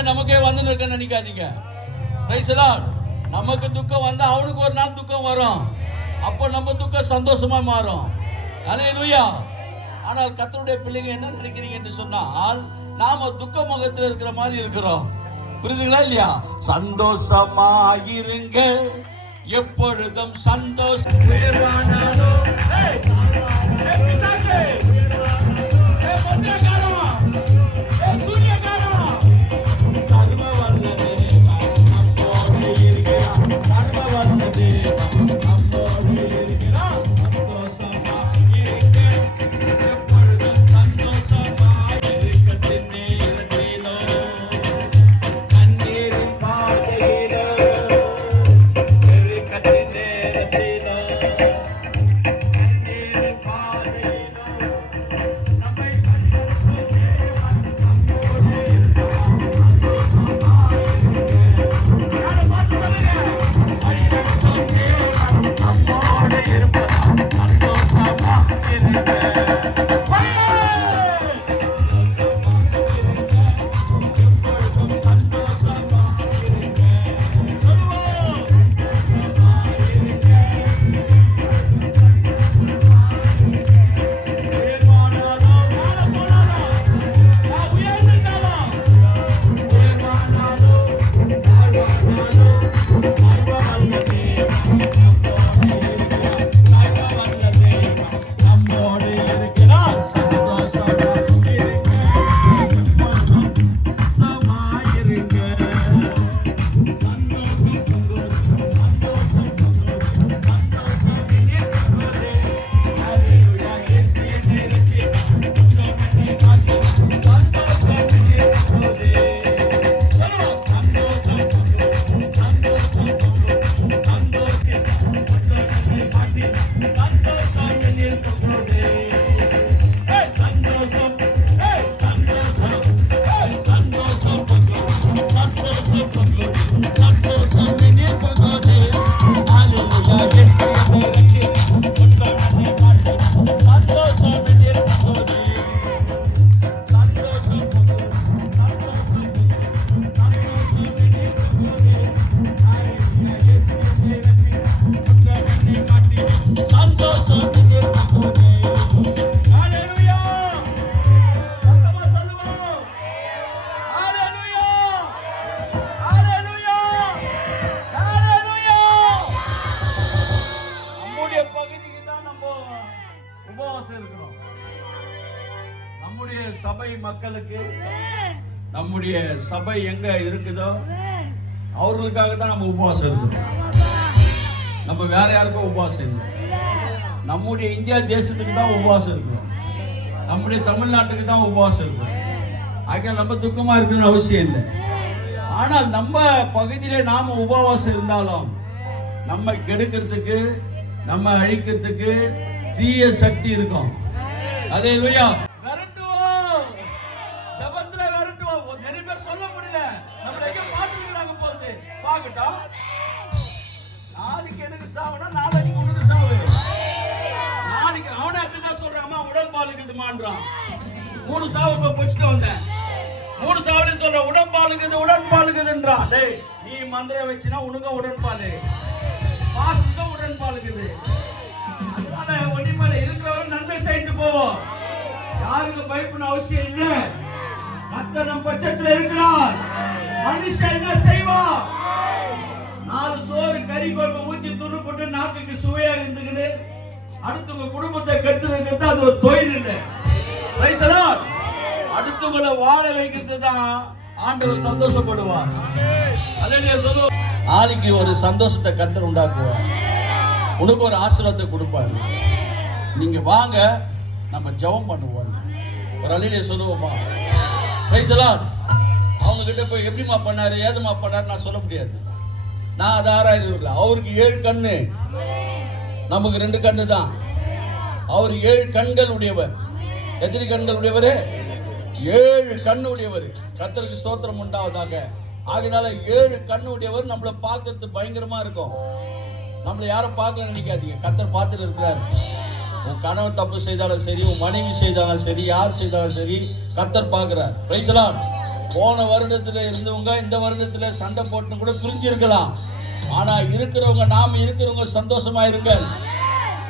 துக்கமே நமக்கே வந்து இருக்க நினைக்காதீங்க. Praise the Lord. நமக்கு துக்கம் வந்தா அவனுக்கு ஒரு நாள் துக்கம் வரும். அப்போ நம்ம துக்கம் சந்தோஷமா மாறும். ஹல்லேலூயா. ஆனால் கர்த்தருடைய பிள்ளைங்க என்ன நினைக்கிறீங்க என்று சொன்னால், நாம துக்க முகத்தில் இருக்கிற மாதிரி இருக்கிறோம். புரியுதுங்களா இல்லையா? சந்தோஷமாயிருங்க, எப்பொழுதும் சந்தோஷம். நம்முடைய சபை மக்களுக்கு, நம்முடைய சபை எங்க இருக்குதோ அவர்களுக்காக தான் நம்ம உபவாசம் இருக்கிறோம். நம்ம வேற யாருக்கும் உபவாசம் இல்லை. நம்முடைய இந்தியா தேசத்துக்கு தான் உபவாசம் இருக்கிறோம். நம்முடைய தமிழ்நாட்டுக்கு தான் உபவாசம் இருக்கிறோம். ஆக நம்ம துக்கமா இருக்கணும்னு அவசியம் இல்லை. ஆனால் நம்ம பகுதியில நாம உபவாசம் இருந்தாலும் நம்ம கெடுக்கிறதுக்கு, நம்ம அழிக்கிறதுக்கு தீய சக்தி இருக்கும். அல்லேலூயா. விரட்டுவோம், ஜெபத்துல விரட்டுவோம். நிறைய பேர் சொல்ல முடியல, நம்மள எங்க பாத்துக்கிறாங்க போறது பாக்கட்டும். நாளைக்கு எனக்கு சாவுனா நாளைக்கு உனக்கு சாவு. நாளைக்கு அவனை அப்படிதான் சொல்றாமா, உடன்பாலுக்குதுமான்றான். 3 சாவு இப்ப போச்சுட்டு வந்தேன். 3 சாவடி சொல்ற உடன்பாலுக்குதுன்றான். டேய், நீ மந்திரம் வச்சுனா உனக்கு உடன்பாலு, பாசுக்கு உடன்பாலுக்குது. அதனால ஒன்னிமேல இருக்கிறவங்க நன்மை செய்து போவோம். யாருக்கு பயப்படணும் அவசியம் இல்லை. கர்த்தர் நம் பட்சத்தில் இருக்கிறார். மனுஷன் என்ன செய்வான்? 4 சோறு கறி குழம்பு ஊத்தி துருப்பிட்டு நாக்குக்கு சுவையா இருந்துக்கிட்டு அடுத்தவங்க குடும்பத்தை கெடுத்துக்கிறது அது ஒரு தொழில் இல்லை. அடுத்தவங்களை வாழ வைக்கிறது தான் ஆண்டவர் சந்தோஷப்படுவார். அதே சொல்லுவோம், நாளைக்கு ஒரு சந்தோஷத்தை கர்த்தர் உண்டாக்குவார். உனக்கு ஒரு ஆசீர்வாதத்தை கொடுப்பாரு. நீங்க வாங்க, நம்ம ஜெபம் பண்ணுவோம். ஒரு அலையிலே சொல்லுவோமா? Praise the Lord. அவங்க கிட்ட போய் எப்படிமா பண்ணாரு, ஏதுமா பண்ணாரு நான் சொல்ல முடியாது. நான் அதை ஆராய்றது இல்லை. அவருக்கு 7 கண்ணு, நமக்கு 2 கண்ணு தான். அவர் 7 கண்கள் உடையவர். எத்தனை கண்கள் உடையவர்? 7 கண்ணு உடையவர். கர்த்தருக்கு ஸ்தோத்திரம் உண்டாவதாக. ஆகையினால 7 கண்ணு உடையவர். நம்மளை பார்க்கறது பயங்கரமா இருக்கும். நம்மளை யாரும் பார்க்க நினைக்காதீங்க, கர்த்தர் பார்த்துட்டு இருக்கிறாரு. உன் கணவன் தப்பு செய்தாலும் சரி, உன் மனைவி செய்தாலும் சரி, யார் செய்தாலும் சரி, கர்த்தர் பார்க்கிறார். Praise the Lord. போன வருடத்துல இருந்தவங்க இந்த வருடத்துல சண்டை போட்டு கூட பிரிஞ்சு இருக்கலாம். ஆனா இருக்கிறவங்க, நாம இருக்கிறவங்க சந்தோஷமா இருங்க.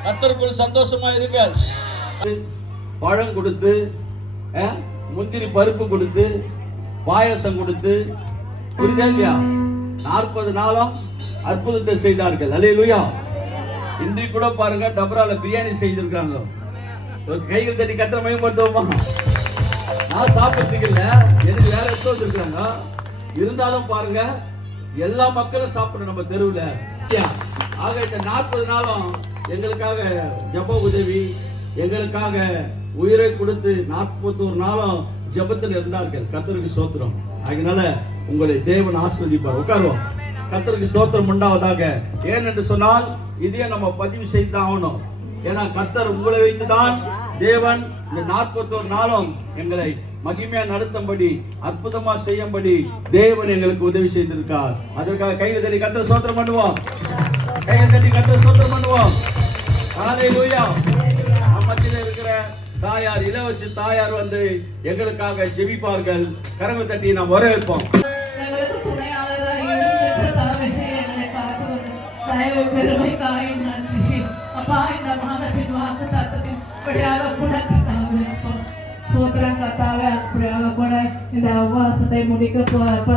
கர்த்தருக்குள் சந்தோஷமா இருங்க. பழம் கொடுத்து, முந்திரி பருப்பு கொடுத்து, பாயசம் கொடுத்து, புரியுதா இல்லையா? 40 நாளும் அற்புதத்தை செய்தார்கள். அல்லேலூயா. இன்றைக்கு கூட பாருங்க, டபரால பிரியாணி செய்திருக்காங்க. ஒரு கைகள் தட்டி கர்த்தரை மகிமைப்படுத்துவோமா? நான் சாப்பிட்றதுக்கு இல்ல, எனக்கு வேற எடுத்து வந்திருக்காங்க. இருந்தாலும் பாருங்க, எல்லா மக்களும் சாப்பிடணும் நம்ம தெருவுல. ஆக இந்த 40 நாளும் எங்களுக்காக ஜப உதவி, எங்களுக்காக உயிரை கொடுத்து 41 நாளும் ஜபத்தில் இருந்தார்கள். கர்த்தருக்கு ஸ்தோத்திரம். அதனால உங்களை தேவன் ஆசீர்வதிப்பார். உட்காருவோம். கர்த்தருக்கு ஸ்தோத்திரம் உண்டாவதாக. ஏனென்று சொன்னால் இதையே நம்ம பதிவு செய்து ஆகணும். ஏன்னா கர்த்தர் உங்களை வைத்துதான் தேவன் இந்த 41 நாளும் எங்களை மகிமையா நடத்தும்படி, அற்புதமா செய்யும்படி தேவன் எங்களுக்கு உதவி செய்திருக்கார். அதற்காக கையில் தட்டி கர்த்தரை ஸ்தோத்திரம் பண்ணுவோம். கையில் தட்டி கர்த்தரை ஸ்தோத்திரம் பண்ணுவோம். ஹல்லேலூயா. நம்மத்திலே இருக்கிற தாயார், இளவரசி தாயார் வந்து எங்களுக்காக ஜெபிப்பார்கள். கரங்கள் தட்டி நாம் வரவேற்போம். அப்பா, இந்த மாதத்தின் வாக்கு தத்தத்தின் படியாக கூட கத்தாவே, அப்பா சோத்திரம் கத்தாவே, அப்படியாக கூட இந்த உபவாசத்தை முடிக்க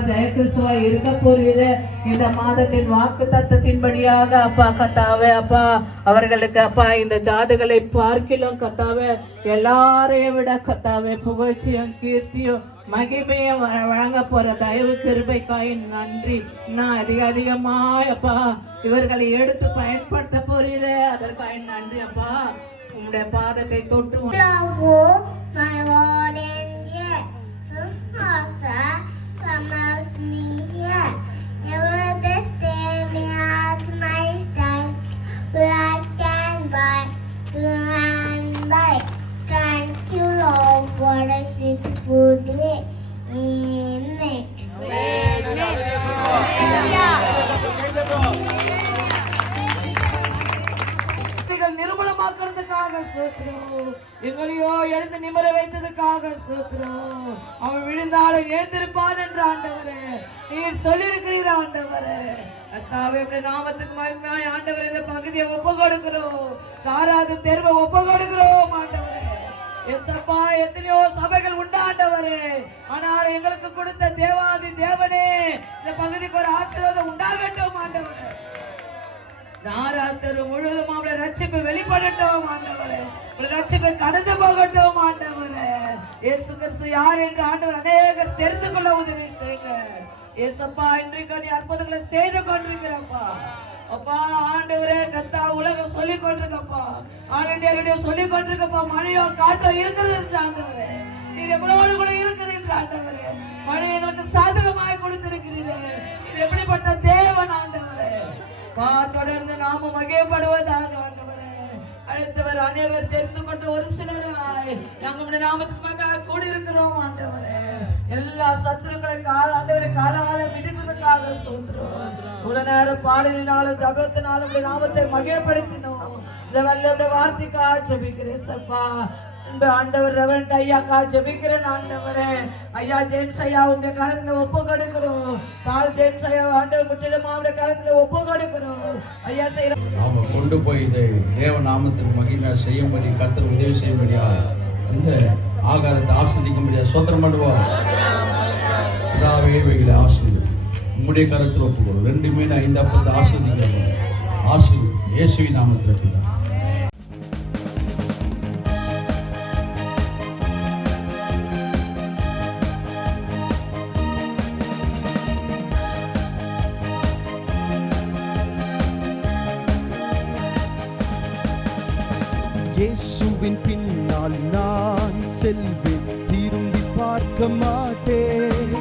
ஜெய கிறிஸ்துவா இருக்க போறீரு. இந்த மாதத்தின் வாக்கு தத்தத்தின்படியாக அப்பா கத்தாவே, அப்பா அவர்களுக்கு அப்பா இந்த ஜாதுகளை பார்க்கிலும் கத்தாவே, எல்லாரையும் விட கத்தாவே புகழ்ச்சியும் கீர்த்தியும் மகிமையை வழங்க போற தயவு கிருபைக்காய் நன்றி. நான் அதிகமாய் அப்பா இவர்களை எடுத்து பயன்படுத்த போறீரே, அதற்காக நன்றி அப்பா. உங்களுடைய பாதத்தை தொட்டு நிர்மலமாக்குறதுக்காக ஸ்தோத்திரம். எங்களையோ எழுந்து நிமிர வைத்ததுக்காக ஸ்தோத்திரம். அவன் விழுந்தாலும் எழுந்திருப்பான் என்ற ஆண்டவரே நீர் சொல்லியிருக்கிறீர் ஆண்டவரே. கர்த்தாவே, நாமத்துக்கு மகிமையாய் ஆண்டவரே இந்த பகுதியை ஒப்பு கொடுக்கிறோம். தாராது தெருவை ஒப்பு கொடுக்கிறோம் ஆண்டவரே. எஸ்அப்பா, எத்தனையோ சபைகள் உண்டு ஆண்டவரே. ஆனால் எங்களுக்கு கொடுத்த தேவாதி தேவனே, இந்த பகுதிக்கு ஒரு ஆசீர்வாதம் உண்டாகட்டும் ஆண்டவரே. நாராத்தரு முழுவதும் அவருடைய ரட்சிப்பு வெளிப்படட்டும் ஆண்டவரே. ரட்சிப்பை கடந்து போகட்டும் ஆண்டவரே. இயேசு கிறிஸ்து யார் என்று ஆண்டவர் அநேகர் தெரிந்து கொள்ள உதவி செய்யுங்க. ஏசப்பா, இன்றைக்கு நீ அற்புதங்களை செய்து கொண்டிருக்கிறப்பா. அப்பா ஆண்டவரே, கர்த்தா உலகம் சொல்லிக் கொண்டிருக்கப்பா, ஆண்டவரே சொல்லிக் கொண்டிருக்கப்பா, மழையோ காற்றோ இருக்குது என்று ஆண்டவரே. நீர் எவ்வளவு கூட இருக்கிறீர்கள் ஆண்டவரே. மழை எங்களுக்கு சாதகமாய் கொடுத்திருக்கிறீர்கள். இது எப்படிப்பட்ட தேவன் ஆண்டவரே. தொடர்ந்து நாம மகிழப்படுவதாக ஆண்டவரே. அழைத்தவர் அனைவர் தெரிந்து கொண்டு ஒரு சிலராய் நாங்கள் நாமத்துக்கு கூடி இருக்கிறோம் ஆண்டவரே. எல்லா சத்துருக்களை ஆண்டவரை காலால மிதிப்பதற்காக ஸ்தோத்திரம். இவ்வளவு நேரம் பாடலினாலும் தபத்தினாலும் நாமத்தை மகிழப்படுத்தினோம். இந்த வல்ல வார்த்தைக்காக ஜெபிக்கிறேன் சப்பா. ஆண்டவர் ரெவரண்ட் ஐயாக்கா ஜெபிக்கிறேன் ஆண்டவரே. ஐயா ஜேம்ஸ் ஐயா உடைய கரத்துல ஒப்பு கொடுக்கிறோம். பால் ஜேம்ஸ் ஐயா ஆண்டவர் முற்றிலும் அவருடைய கரத்துல ஒப்பு கொடுக்கிறோம். ஐயா அவங்க கொண்டு போய் இதை தேவ நாமத்துக்கு மகிமை செய்யும்படி, கர்த்தர் உதவி செய்யும்படியா, இந்த ஆகாரத்தை ஆஸ்வதிக்கும்படியா சோத்திரம் பண்ணுவோம். இவைகளை ஆசிரியர் உம்முடைய கரத்தில் ஒப்புக்கொள்ளும். 2 மீன் 5 அப்பத்தை ஆஸ்வதிக்க ஆசிரியர் இயேசுவின் நாமத்தில். இயேசுவின் பின்னால் நான் செல்வேன், திரும்பி பார்க்க மாட்டேன்,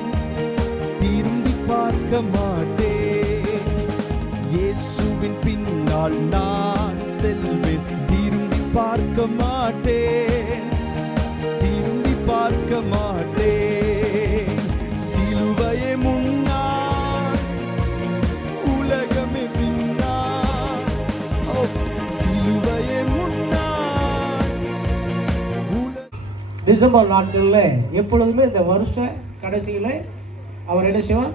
திரும்பி பார்க்க மாட்டேன். இயேசுவின் பின்னால் நான் செல்வேன், திரும்பி பார்க்க மாட்டேன், திரும்பி பார்க்க மாட்டேன். சிலுவையே முன்னால், உலகமே பின்னால், சிலுவையே முன்னால், டிசம்பர் நாட்களில் எப்பொழுதுமே இந்த வருஷ கடைசியில் அவர் என்ன செய்வார்?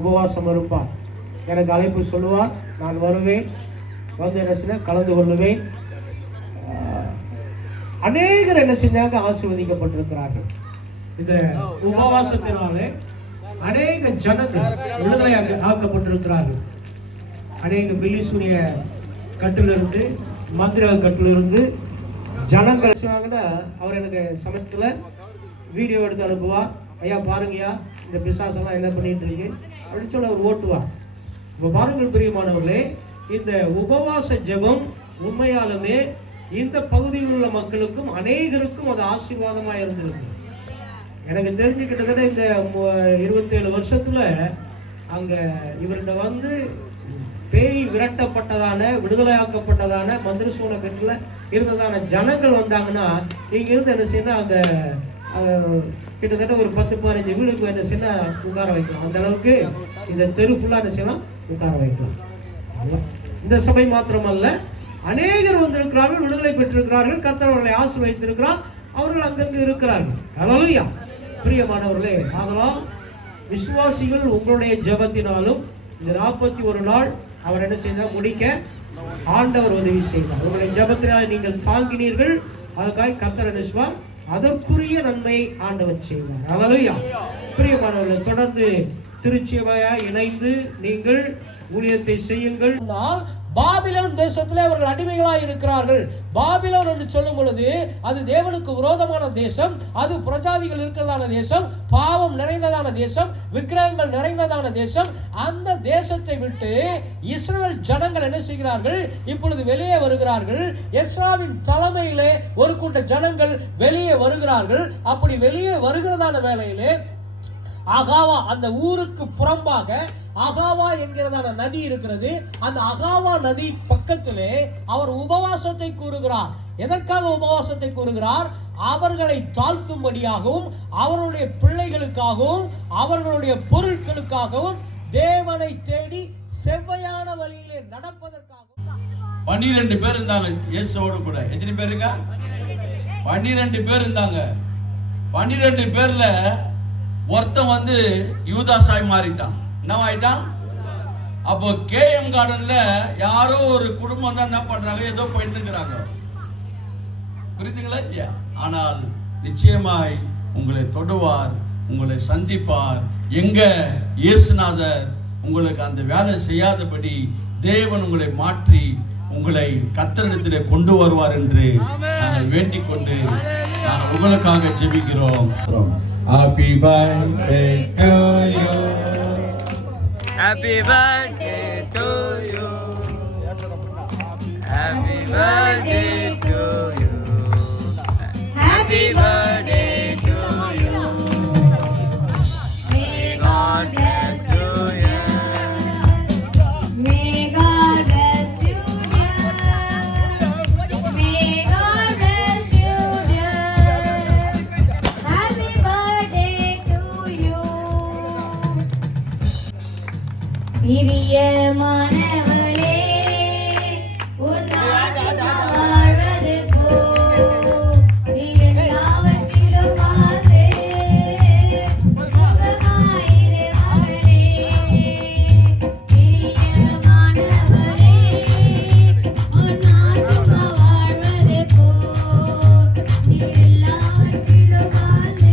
உபவாசம் இருப்பார். எனக்கு அழைப்பு சொல்லுவார், நான் வருவேன், வந்து என்ன செய்ய கலந்து கொள்ளுவேன். அநேகர் என்ன செஞ்சாங்க? ஆசீர்வதிக்கப்பட்டிருக்கிறார்கள். இந்த உபவாசத்தினாலே அநேக ஜனங்கள் விடுதலை ஆக்கப்பட்டிருக்கிறார்கள். அநேக பில்லிசூனிய கட்டிலிருந்து, மந்திர கட்டிலிருந்து ஜனங்கள் சொன்னாங்கன்னா, அவர் எனக்கு சமயத்தில் வீடியோ எடுத்து அனுப்புவார். ஐயா பாருங்கய்யா, இந்த பிசாசெல்லாம் என்ன பண்ணிட்டு இருக்கு அப்படின்னு சொல்லி அவர் ஓட்டுவார். இப்போ பாருங்கள் பிரியமானவர்களே, இந்த உபவாச ஜெபம் உண்மையாலுமே இந்த பகுதியில் உள்ள மக்களுக்கும் அநேகருக்கும் அது ஆசீர்வாதமாக இருந்திருக்கு. எனக்கு தெரிஞ்சு கிட்டத்தட்ட இந்த 27 வருஷத்துல அங்க இவர்கிட்ட வந்து பேய் விரட்டப்பட்டதான, விடுதலையாக்கப்பட்டதான, மந்திரசூன கட்டில இருந்ததான ஜனங்கள் வந்தாங்கன்னா இங்க இருந்து என்ன செய்யணும், அங்க கிட்டத்தட்ட ஒரு 10-15 வீடுக்கு என்ன செய்யணும் உட்கார வைக்கலாம். அந்த அளவுக்கு இந்த தெரு ஃபுல்லா என்ன செய்யலாம், உட்கார வைக்கலாம். இந்த சபை மாத்திரமல்ல, அநேகர் வந்திருக்கிறார்கள், விடுதலை பெற்றிருக்கிறார்கள், கர்த்தர் அவர்களை ஆசீர்வதித்திருக்கிறார். அவர்கள் அங்கங்கு இருக்கிறார்கள். ஹல்லேலூயா. பிரியமானவர்களே, ஆதலால் விசுவாசிகள் உங்களுடைய ஜெபத்தினாலும் இந்த 41 நாள் அவர் என்ன செய்தார்? முடிக்க ஆண்டவர் உதவி செய்தார். உங்களுடைய ஜெபத்தினால் நீங்கள் தாங்கினீர்கள், அதுக்காக கர்த்தர் என்ன செய்வார்? அதற்குரிய நன்மை ஆண்டவர் செய்வார். ஹல்லேலூயா. பிரியமானவர்களே, தொடர்ந்து திருச்சபையா இணைந்து நீங்கள் ஊழியத்தை செய்யுங்கள். பாபிலோன் தேசத்திலே அவர்கள் அடிமைகளாய் இருக்கிறார்கள். பாபிலோன் என்று சொல்லும் பொழுது அது தேவனுக்கு விரோதமான தேசம், அது பிரஜாதிகள் இருக்கிறதான தேசம், பாவம் நிறைந்ததான தேசம், விக்கிரகங்கள் நிறைந்ததான தேசம். அந்த தேசத்தை விட்டு இஸ்ரவேல் ஜனங்கள் என்ன செய்கிறார்கள்? இப்பொழுது வெளியே வருகிறார்கள். எஸ்ராவின் தலைமையிலே ஒரு கூட்ட ஜனங்கள் வெளியே வருகிறார்கள். அப்படி வெளியே வருகிறதான வேளையிலே அகாவா, அந்த ஊருக்கு புறம்பாக அகாவா என்கிறதான நதி இருக்கிறது. அந்த அகாவா நதி பக்கத்திலே அவர் உபவாசத்தை கூறுகிறார். எதற்காக உபவாசத்தை கூறுகிறார்? அவர்களை தாழ்த்தும்படியாகவும், அவர்களுடைய பிள்ளைகளுக்காகவும், அவர்களுடைய பொருட்களுக்காகவும், தேவனை தேடி செவ்வையான வழியிலே நடப்பதற்காகவும். 12 பேர் இருந்தாங்க இயேசுவோடு கூட. எத்தனை பேருங்க? 12 பேர் இருந்தாங்க. 12 பேர்ல ஒருத்தன் வந்து யூதாசாய் மாறிட்டான். என்னவாயிட்டான்? அப்போ கேஎம் கார்டன்ல யாரோ ஒரு குடும்பம் தான் என்ன பண்றாங்க, ஏதோ போயிட்டு இருக்கிறாங்க. புரியுதுங்களா இல்லையா? ஆனால் நிச்சயமாய் உங்களை தொடுவார், உங்களை சந்திப்பார். எங்க இயேசுநாதர் உங்களுக்கு அந்த வேலை செய்யாதபடி தேவன் உங்களை மாற்றி உங்களை கர்த்தரிடத்திலே கொண்டு வருவார் என்று நாங்கள் வேண்டிக் கொண்டு நாங்கள் உங்களுக்காக ஜெபிக்கிறோம். Happy birthday to you. Happy birthday to you. Happy birthday to you. Happy birthday to you. May God bless you. May God bless you, dear. May God bless you, dear. Happy birthday to you. Priyamanavale, உன் ஆத்மா வாழ்வது போல் நீ எல்லாவற்றிலும் வாழ்ந்து சுகமாயிரு மகளே. பிரியமானவளே, உன் ஆத்மா வாழ்வது போல் நீ எல்லாவற்றிலும் வாழ்ந்து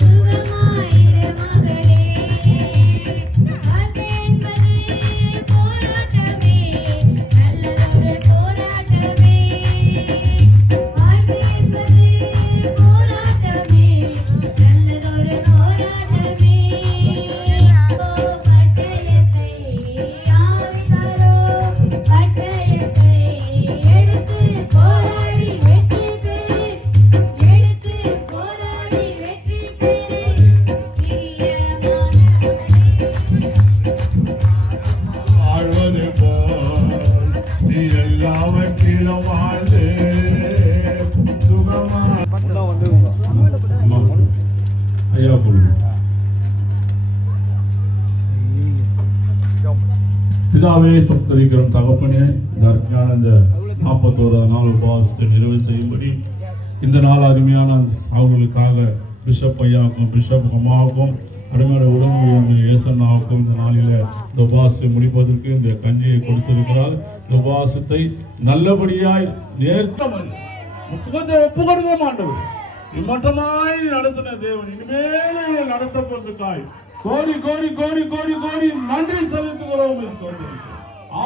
சுகமாயிரு மகளே. வாழ்க்கை என்பது போராட்டமே, நல்லதொரு போராட்டமே. வாழ்க்கை என்பது போராட்டமே, நல்லதொரு போராட்டமே. பட்டயத்தை ஆவிதாரோ, பட்டயத்தை எடுத்து போராடி வெற்றி பெறு, எடுத்து போராடி வெற்றி பெறு. வாழ்வது போல் நீ எல்லாவற்றிலும் வாழ்ந்து சுகமா. ஐயா பொண்ணு பிதாவே ஸ்தோத்திரிக்கிறோம் தகப்பனே. இந்த அருமையான இந்த 41 நாள் உபவாசத்தை நிறைவு செய்யும்படி இந்த நாள் அருமையான அவர்களுக்காக பிஷப் ஐயாவுக்கும் பிஷப் அம்மாவுக்கும் அருமையான உடம்பு ஏசன்னாவுக்கும் இந்த நாளில் இந்த உபவாசத்தை முடிப்பதற்கு இந்த கஞ்சியை கொடுத்திருக்கிறார். இந்த உபவாசத்தை நல்லபடியாய் முகத்தை ஒப்பு கொடுக்க மாட்டவர் இம்மட்டமாய் நடத்தின தேவன் இனிமேல் நடத்தப்பட்டிருக்காய் கோடி கோடி கோடி கோடி கோடி நன்றி செலுத்துகிறோம்.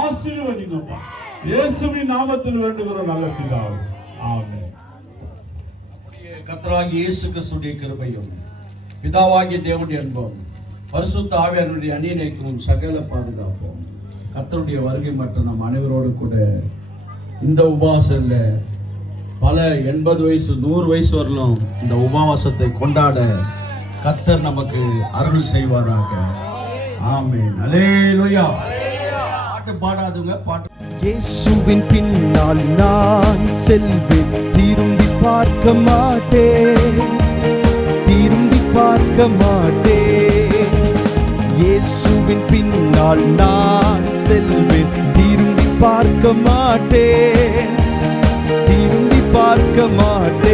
ஆசீர்வதிங்கப்பா, இயேசுவின் நாமத்தில் வேண்டுகிறோம் நல்ல பிதாவே, ஆமென். கர்த்தராகிய இயேசு கிறிஸ்துவின் கிருபையும் பிதாவாகிய தேவனுடைய அன்பும் பரிசுத்த ஆவியானவருடைய அணியினைக்கும் சகல பாதுகாப்போம் கர்த்தருடைய வருகை மட்டும் நம் அனைவரோடு கூட இந்த உபவாசத்தில் பல 80 வயசு 100 வயசு வரலும் இந்த உபவாசத்தை கொண்டாட கர்த்தர் நமக்கு அருள் செய்வாராக. ஆமென். அல்லேலூயா. பாட்டு பாடாதவங்க பாட்டு. இயேசுவின் பின்னால் நான் செல்வேன், திரும்பி பார்க்க மாட்டேன், திரும்பி பார்க்க மாட்டேன். இயேசுவின் பின்னால் நான் செல்வேன், திரும்பி பார்க்க மாட்டேன், திரும்பி பார்க்க மாட்டேன்.